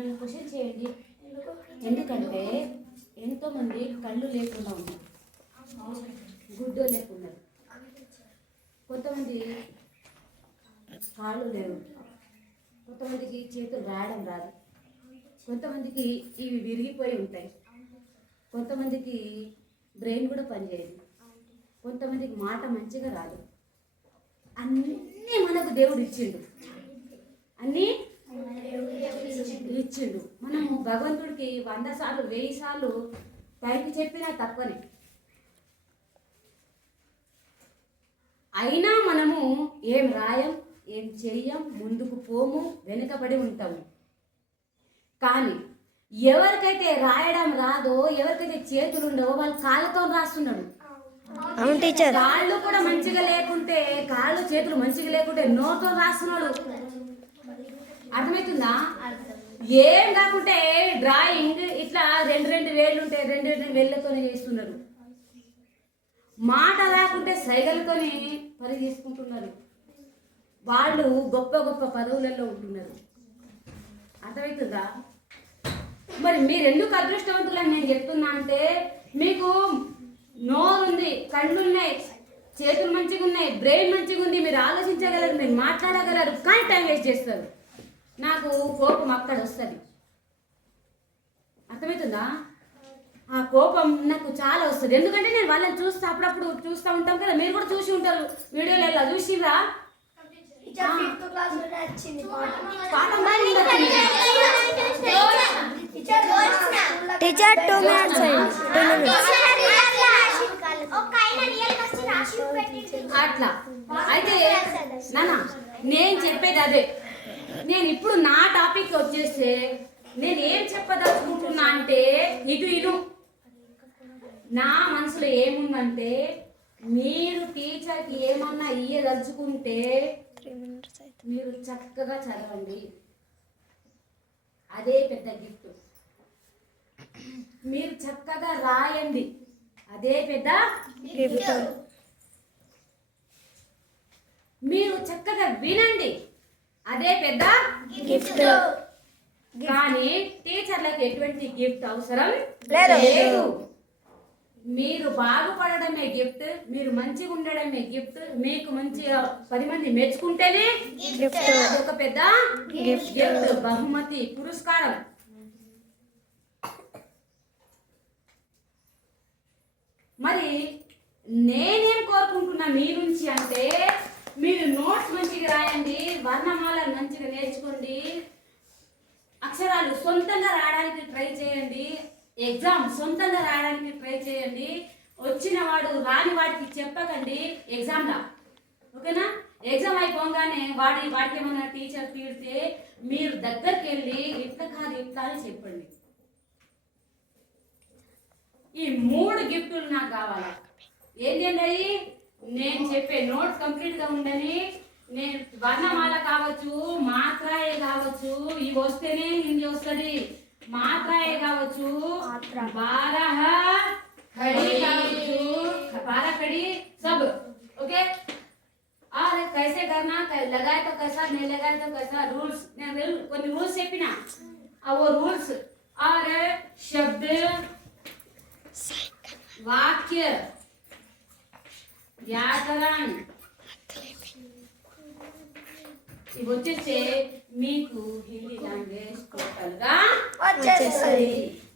నన్ను క్వశ్చన్ చేయండి. ఎందుకంటే ఎంతోమంది కళ్ళు లేకుండా ఉన్నారు. గుడ్డో లేకుండా కొంతమంది కాళ్ళు లేవు. కొంతమందికి చేతులు రాయడం రాదు. కొంతమందికి ఇవి విరిగిపోయి ఉంటాయి. కొంతమందికి బ్రెయిన్ కూడా పనిచేయదు. కొంతమందికి మాట మంచిగా రాదు. అన్నీ మనకు దేవుడు ఇచ్చిండు. అన్నీ ఇచ్చిండు. మనము భగవంతుడికి వంద సార్లు వెయ్యి సార్లు టైంకి చెప్పినా తక్కువనే అయినా మనము ఏం రాయం ఏం చెయ్యం ముందుకు పోము వెనుకబడి ఉంటాము. కానీ ఎవరికైతే రాయడం రాదో ఎవరికైతే చేతులు ఉండవో వాళ్ళు కాళ్ళతో రాస్తున్నాడు. కాళ్ళు కూడా మంచిగా లేకుంటే కాళ్ళు చేతులు మంచిగా లేకుంటే నోటితో రాస్తున్నాడు. అర్థమవుతుందా? ఏం కాకుంటే డ్రాయింగ్ ఇట్లా రెండు రెండు వేళ్ళు ఉంటే రెండు రెండు వేళ్ళతోనే చేస్తున్నారు. మాట రాకుంటే సైగలతోనే పని చేసుకుంటున్నారు. వాళ్ళు గొప్ప గొప్ప పదవులలో ఉంటున్నారు. అర్థమవుతుందా? మరి మీరు ఎందుకు అదృష్టవంతులని నేను చెప్తున్నా అంటే మీకు నోరు ఉంది కళ్ళు ఉన్నాయి చేతులు మంచిగా ఉన్నాయి బ్రెయిన్ మంచిగా ఉంది మీరు ఆలోచించగలరు మీరు మాట్లాడగలరు కానీ టైం వేస్ట్ చేస్తారు. నాకు కోపం అక్కడ వస్తుంది. అర్థమవుతుందా ఆ కోపం నాకు చాలా వస్తుంది. ఎందుకంటే నేను వాళ్ళని చూస్తా అప్పుడప్పుడు చూస్తూ ఉంటాం కదా. మీరు కూడా చూసి ఉంటారు. వీడియోలలో చూసిరా. టీచర్ టూ మినిట్స్ అట్లా. అయితే నాన్న నేను చెప్పేది అదే. నేను ఇప్పుడు నా టాపిక్ వచ్చేస్తే నేను ఏం చెప్పదలుచుకుంటున్నా అంటే ఇటు ఇటు. నా మనసులో ఏముందంటే మీరు టీచర్కి ఏమన్నా ఇయ్యదలుచుకుంటే మీరు చక్కగా చదవండి. అదే పెద్ద గిఫ్ట్. మీరు చక్కగా రాయండి. అదే పెద్ద గిఫ్ట్. మీరు చక్కగా వినండి. అదే పెద్ద గిఫ్ట్ కానీ టీచర్లకు ఎటువంటి గిఫ్ట్ అవసరం లేదు. మీరు బాగుపడడమే గిఫ్ట్ మీరు మంచిగా ఉండడమే గిఫ్ట్ మీకు మంచిగా పది మంది మెచ్చుకుంటేనే గిఫ్ట్ ఒక పెద్ద గిఫ్ట్. గిఫ్ట్ బహుమతి పురస్కారం. మరి నేనేం కోరుకుంటున్నా మీ నుంచి అంటే మీరు నోట్స్ మంచిగా రాయండి వర్ణమాలను మంచిగా నేర్చుకోండి. అక్షరాలు సొంతంగా రాయడానికి ట్రై చేయండి. ఎగ్జామ్ సొంతంగా రాయడానికి ట్రై చేయండి. వచ్చిన వాడు రాని వాడికి చెప్పకండి. ఎగ్జామ్లా ఓకేనా? ఎగ్జామ్ అయిపోగానే వాడి వాడికి ఏమన్నా టీచర్ తీడితే మీరు దగ్గరికి వెళ్ళి ఇట్లా కాదు ఇట్లా అని చెప్పండి. ఈ మూడు గిఫ్టులు నాకు కావాలా? ఏంటండి నేను చెప్పే నోట్స్ కంప్లీట్గా ఉండని నేను వర్ణమాల కావచ్చు మాత్రాయే కావచ్చు ఇవి వస్తేనే హిందీ వస్తుంది. మాత్రాయే కావచ్చు బారహ खड़ी कावचू बारह खड़ी सब ओके और कैसे करना लगाए तो कैसा नहीं लगाए तो कैसा रूल्स कोई रूल्स है पीना और वो रूल्स और शब्द वाक्य व्याकरण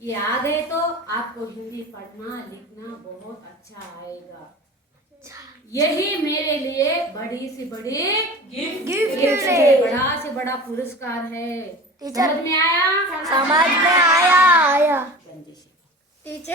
याद है तो आपको हिंदी पढ़ना लिखना बहुत अच्छा आएगा यही मेरे लिए बड़ी से बड़ी गिफ्ट गिफ्ट है बड़ा से बड़ा पुरस्कार है टीचर में आया समाज में आया आया टीचर